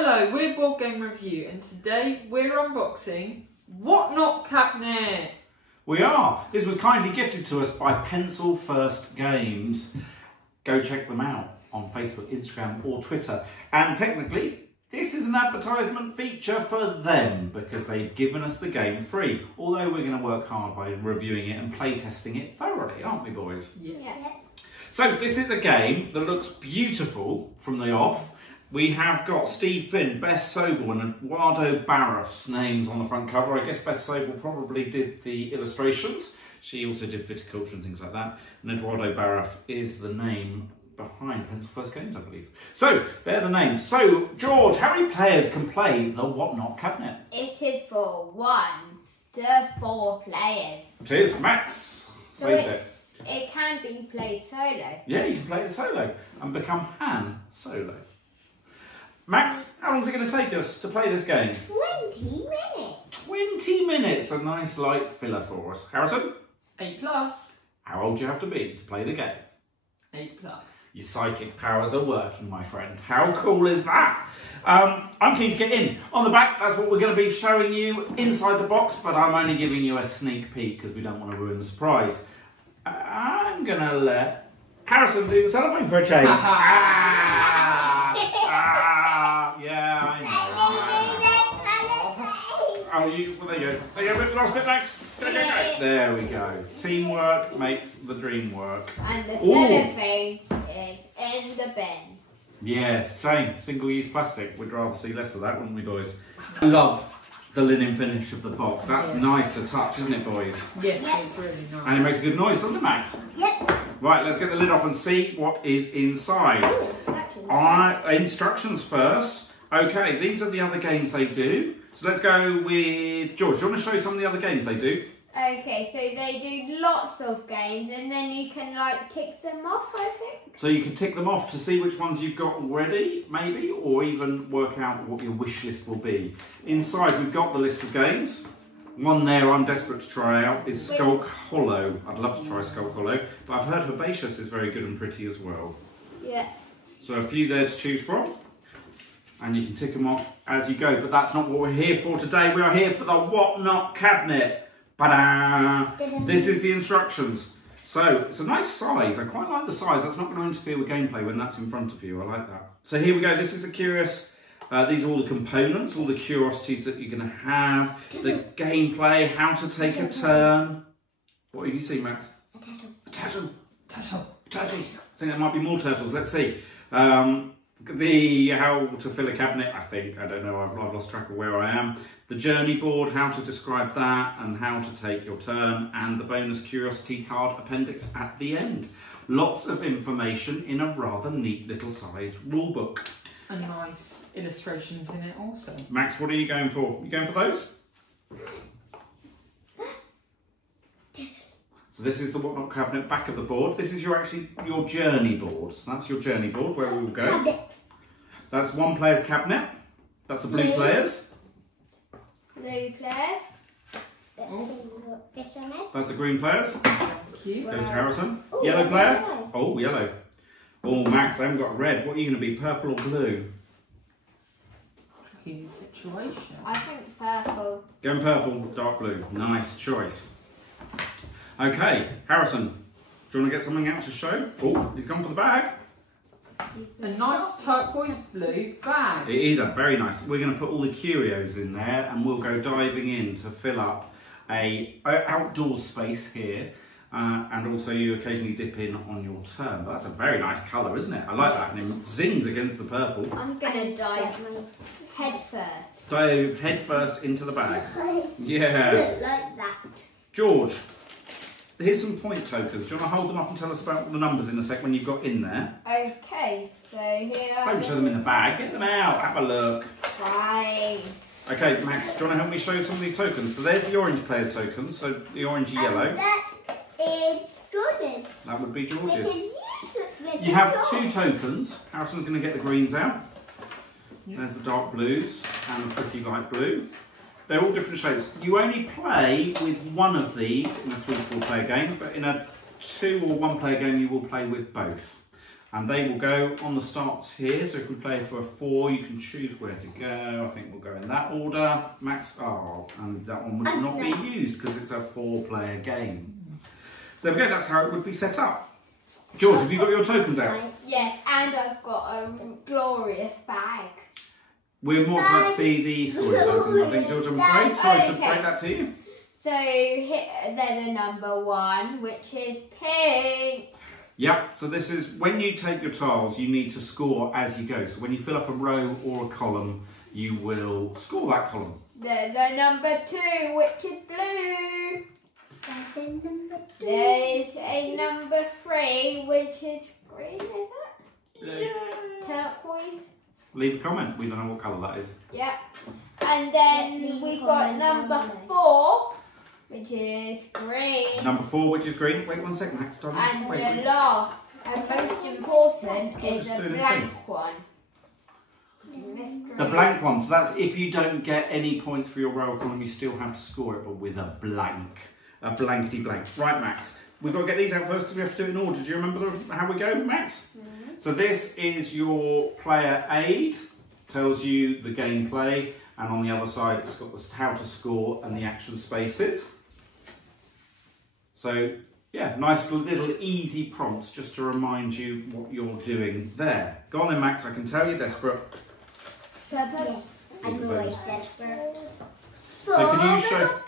Hello, we're Board Game Review, and today we're unboxing What Not Cabinet. We are. This was kindly gifted to us by Pencilfirst Games. Go check them out on Facebook, Instagram or Twitter. And technically, this is an advertisement feature for them because they've given us the game free. Although we're going to work hard by reviewing it and play testing it thoroughly, aren't we, boys? Yeah. So this is a game that looks beautiful from the off. We have got Steve Finn, Beth Sobel and Eduardo Baraf's names on the front cover. I guess Beth Sobel probably did the illustrations. She also did viticulture and things like that. And Eduardo Baraf is the name behind Pencilfirst Games, I believe. So, they're the names. So, George, how many players can play the What Not Cabinet? It is for 1 to 4 players. It is. Max, say it. It can be played solo. Yeah, you can play it solo and become Han Solo. Max, how long is it going to take us to play this game? 20 minutes. 20 minutes, a nice light filler for us. Harrison? 8+. How old do you have to be to play the game? 8+. Your psychic powers are working, my friend. How cool is that? I'm keen to get in. On the back, that's what we're going to be showing you inside the box, but I'm only giving you a sneak peek because we don't want to ruin the surprise. I'm going to let Harrison do the cellophane for a change. Yeah, I know. Oh, well, there you go. There you go, last bit, Max. Go. There we go. Teamwork makes the dream work. And the cellophane is in the bin. Yes, shame. Single-use plastic. We'd rather see less of that, wouldn't we, boys? I love the linen finish of the box. That's nice to touch, isn't it, boys? Yes, it's really nice. And it makes a good noise, doesn't it, Max? Yep. Right, let's get the lid off and see what is inside. Instructions first. Okay, these are the other games they do. So let's go with George. Do you want to show some of the other games they do? Okay, so they do lots of games and then you can like tick them off, I think. So you can tick them off to see which ones you've got already, maybe, or even work out what your wish list will be. Inside we've got the list of games. One there I'm desperate to try out is Skulk Hollow. I'd love to try Skulk Hollow, but I've heard Herbaceous is very good and pretty as well. Yeah. So a few there to choose from. And you can tick them off as you go, but that's not what we're here for today. We are here for the What Not Cabinet. Ta-da! This is the instructions. So it's a nice size. I quite like the size. That's not going to interfere with gameplay when that's in front of you. I like that. So here we go. This is the curious. These are all the components, all the curiosities that you're going to have. The gameplay, how to take a turn. What do you see, Max? A turtle. A turtle. Turtle. Turtle. I think there might be more turtles. Let's see. How to fill a cabinet, I think. I don't know, I've lost track of where I am. The journey board, how to describe that and how to take your turn, and the bonus curiosity card appendix at the end. Lots of information in a rather neat little sized rule book. And nice illustrations in it also. Max, what are you going for? You going for those? So this is the What Not Cabinet back of the board. This is your journey board. So that's your journey board where we will go. That's one player's cabinet. That's the blue players. Blue players. That's the green players. Cute. Goes to Harrison. Yellow player. Oh, yellow. Oh, Max, I haven't got red. What are you going to be, purple or blue? Tricky situation. I think purple. Going purple, dark blue. Nice choice. Okay, Harrison, do you want to get something out to show? Oh, he's gone for the bag. A nice turquoise blue bag. It is a very nice. We're going to put all the curios in there and we'll go diving in to fill up a outdoor space here. And also you occasionally dip in on your turn. But that's a very nice colour, isn't it? I like that. And it zings against the purple. I'm going to dive head first. Dive head first into the bag. Yeah. Like that. George. Here's some point tokens. Do you want to hold them up and tell us about the numbers in a sec when you've got in there? Okay, so here. Don't show them in the bag. Get them out. Have a look. Fine. Okay, Max, do you want to help me show some of these tokens? So there's the orange player's tokens. So the orangey yellow. That is George's. That would be George's. This You have 2 tokens. Harrison's going to get the greens out. Yep. There's the dark blues and the pretty light blue. They're all different shapes. You only play with one of these in a 3 to 4 player game, but in a 2 or 1 player game you will play with both. And they will go on the starts here. So if we play for a 4, you can choose where to go. I think we'll go in that order. Max, and that one would not be used because it's a 4-player game. So there we go, that's how it would be set up. George, have you got your tokens out? Yes, and I've got a glorious bag. We're more to see the scoring tokens, I think, George, I'm afraid. Sorry to break that to you. So they're the number 1, which is pink. Yep, so this is when you take your tiles, you need to score as you go. So when you fill up a row or a column, you will score that column. There's a number 2, which is blue. There's a number 3, which is green, is it? Yeah. Turquoise. Leave a comment, we don't know what colour that is. Yep. And then we've got number 4, which is green. Number 4, which is green. Wait 1 second, Max. And the last and most important is a blank one. The blank one, so that's if you don't get any points for your row or column, you still have to score it, but with a blank. A blankety blank. Right, Max. We've got to get these out first because we have to do it in order. Do you remember how we go, Max? So this is your player aid. Tells you the gameplay. And on the other side, it's got the how to score and the action spaces. So, yeah, nice little easy prompts just to remind you what you're doing there. Go on then, Max. I can tell you're desperate. Yes, I'm always desperate. So can you show...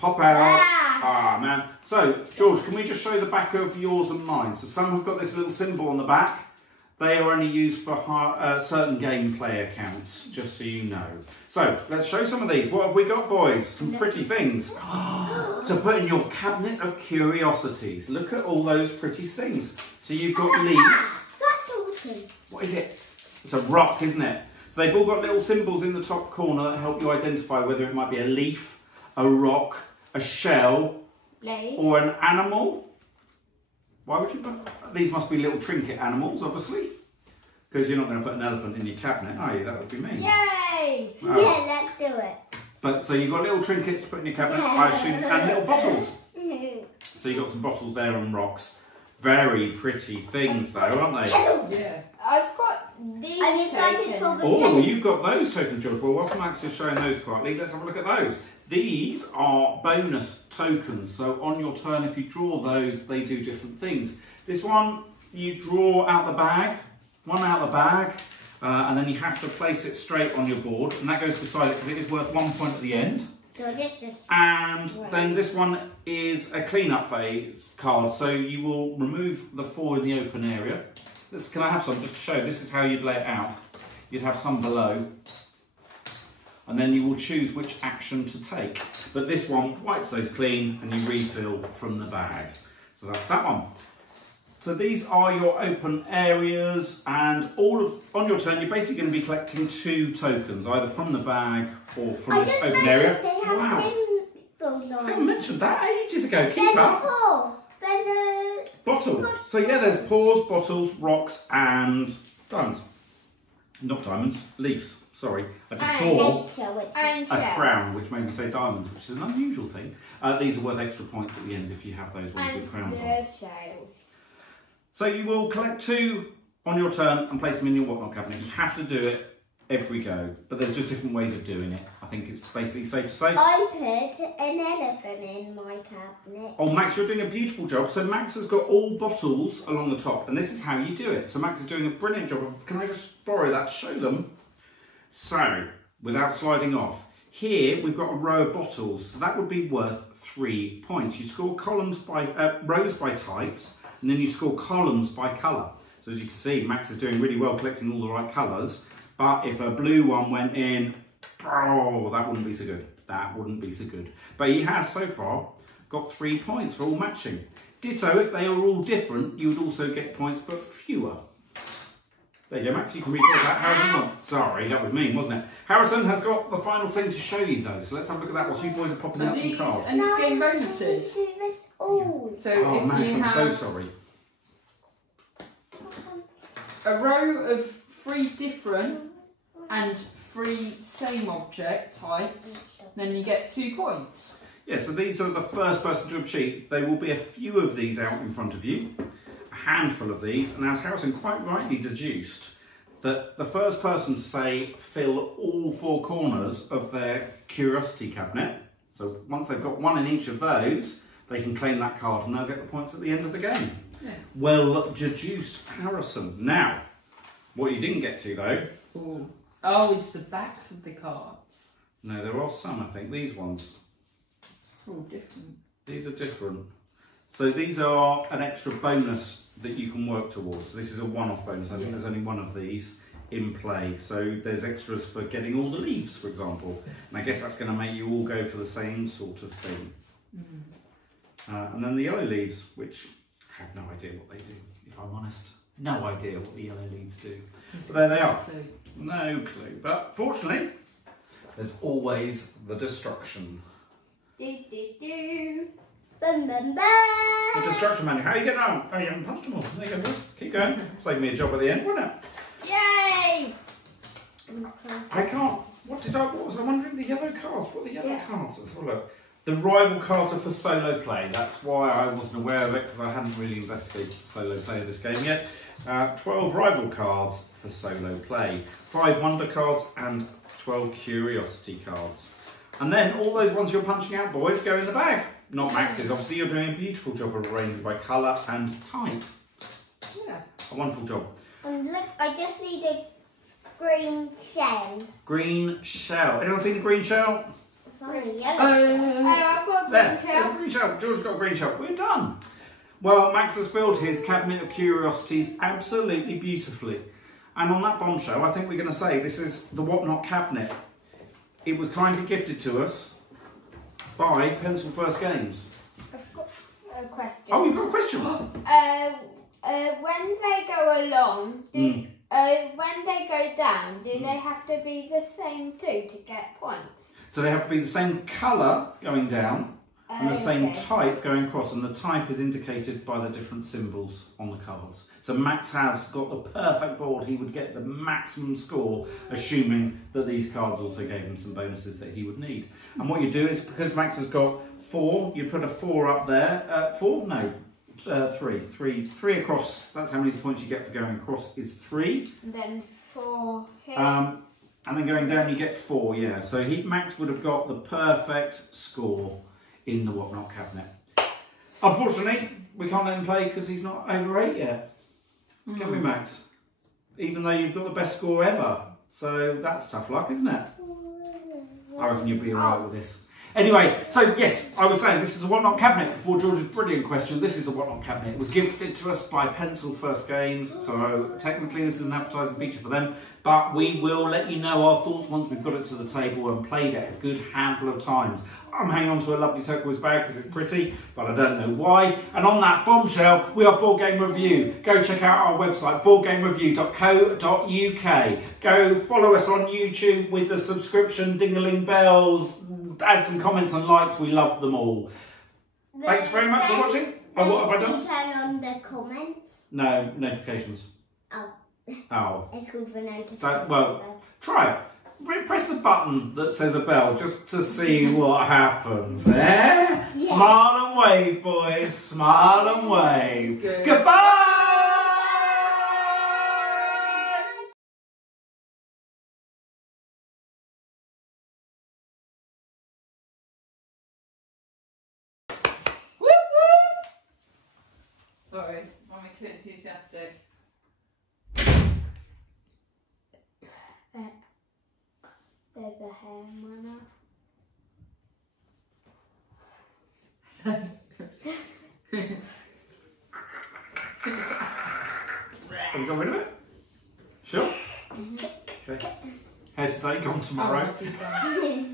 Pop out. Man. So, George, can we just show the back of yours and mine? So some have got this little symbol on the back. They are only used for certain gameplay accounts, just so you know. So, let's show some of these. What have we got, boys? Some pretty things to put in your cabinet of curiosities. Look at all those pretty things. So you've got leaves. That's awesome. What is it? It's a rock, isn't it? So they've all got little symbols in the top corner that help you identify whether it might be a leaf, a rock, a shell, or an animal. Why would you put... These must be little trinket animals, obviously. Because you're not going to put an elephant in your cabinet, are you? That would be mean. Yay! Oh. Yeah, let's do it. But so you've got little trinkets to put in your cabinet, I assume, and little bottles. So you've got some bottles there and rocks. Very pretty things though, aren't they? Yeah. I've got these tokens. Oh, you've got those tokens, George. Well, whilst Max is showing those quietly, let's have a look at those. These are bonus tokens. So on your turn, if you draw those, they do different things. This one, you draw out the bag, one out the bag, and then you have to place it straight on your board, and that goes beside it because it is worth 1 point at the end. And then this one is a clean-up phase card, so you will remove the 4 in the open area. Can I have some just to show? This is how you'd lay it out. You'd have some below, and then you will choose which action to take. But this one wipes those clean, and you refill from the bag. So that's that one. So these are your open areas, and on your turn, you're basically going to be collecting 2 tokens, either from the bag or from this open area. Wow, I haven't mentioned that ages ago. Keep up. There's a bottle. So yeah, there's paws, bottles, rocks, and diamonds. Not diamonds, leaves. Sorry, I just saw a crown, which made me say diamonds, which is an unusual thing. These are worth extra points at the end if you have those ones with crowns on. Shells. So you will collect 2 on your turn and place them in your whatnot cabinet. You have to do it every go, but there's just different ways of doing it. I think it's basically safe to say. I put an elephant in my cabinet. Oh, Max, you're doing a beautiful job. So Max has got all bottles along the top, and this is how you do it. So Max is doing a brilliant job of, can I just borrow that to show them? So, without sliding off, here we've got a row of bottles, so that would be worth 3 points. You score columns by rows by types, and then you score columns by colour. So as you can see, Max is doing really well collecting all the right colours, but if a blue one went in, oh, that wouldn't be so good. That wouldn't be so good. But he has so far got 3 points for all matching. Ditto, if they are all different, you would also get points, but fewer. There you go, Max, you can record that however you want. Sorry, that was mean, wasn't it? Harrison has got the final thing to show you though, so let's have a look at that whilst you boys are popping out some cards. And it's game bonuses. So oh, if Max, you I'm have so sorry. a row of 3 different and 3 same object types, then you get 2 points. Yeah, so these are the first person to achieve. There will be a few of these out in front of you. handful of these, and as Harrison quite rightly deduced, that the first person to say fill all 4 corners of their curiosity cabinet, so once they've got 1 in each of those, they can claim that card and they'll get the points at the end of the game. Yeah. Well deduced, Harrison. Now, what you didn't get to though... Ooh. Oh, it's the backs of the cards. No, there are some, I think. These ones. Oh, different. These are different. So these are an extra bonus that you can work towards. This is a one-off bonus. I think there's only 1 of these in play. So there's extras for getting all the leaves, for example. And I guess that's going to make you all go for the same sort of thing. And then the yellow leaves, which I have no idea what they do, if I'm honest. No idea what the yellow leaves do. So there they are. No clue. But fortunately, there's always the destruction. Bum, bum, bum. The destruction manual. How are you getting on? Oh, you haven't punched them all. There you go, boys. Keep going. Save me a job at the end, wouldn't it? Yay! I can't. What was I wondering? The yellow cards. What are the yellow cards? Let's have a look. The rival cards are for solo play. That's why I wasn't aware of it, because I hadn't really investigated the solo play of this game yet. 12 rival cards for solo play. 5 wonder cards and 12 curiosity cards. And then all those ones you're punching out, boys, go in the bag. Not Max's. Obviously, you're doing a beautiful job of arranging by colour and type. Yeah. A wonderful job. And look, I just need a green shell. Green shell. Anyone seen the green shell? Sorry, yellow. I've got a green shell. There's a green shell. George's got a green shell. We're done. Well, Max has filled his cabinet of curiosities absolutely beautifully. And on that bombshell, I think we're going to say this is the Whatnot cabinet. It was kindly gifted to us by Pencilfirst Games. I've got a question. Oh, you've got a question? When they go along, when they go down, do they have to be the same too to get points? So they have to be the same colour going down and the same type going across, and the type is indicated by the different symbols on the cards. So Max has got the perfect board. He would get the maximum score, assuming that these cards also gave him some bonuses that he would need. And what you do is, because Max has got 4, you put a 4 up there. 4? No. 3 across. That's how many points you get for going across is 3. And then 4 here. And then going down you get 4, yeah. So Max would have got the perfect score in the Whatnot cabinet. Unfortunately, we can't let him play because he's not over 8 yet. Can we, Max? Even though you've got the best score ever. So that's tough luck, isn't it? I reckon you'll be alright with this. Anyway, so yes, I was saying this is a Whatnot cabinet. Before George's brilliant question, this is a Whatnot cabinet. It was gifted to us by Pencilfirst Games, so technically this is an advertising feature for them, but we will let you know our thoughts once we've got it to the table and played it a good handful of times. I'm hanging on to a lovely turquoise bag because it's pretty, but I don't know why. And on that bombshell, we are Board Game Review. Go check out our website, boardgamereview.co.uk. Go follow us on YouTube with the subscription ding-a-ling bells. Add some comments and likes. We love them all. Thanks very much for watching. Oh, what have I done? Turn on the comments. No, notifications. Oh. Oh. It's called for notifications. Well, try it. Press the button that says a bell just to see what happens. Eh? Yeah. Smile and wave, boys. Smile and wave. Good. Goodbye! Sorry, I'm too enthusiastic. There's a hair manner. Have you got rid of it? Sure? Okay. Hair today, gone tomorrow. Oh,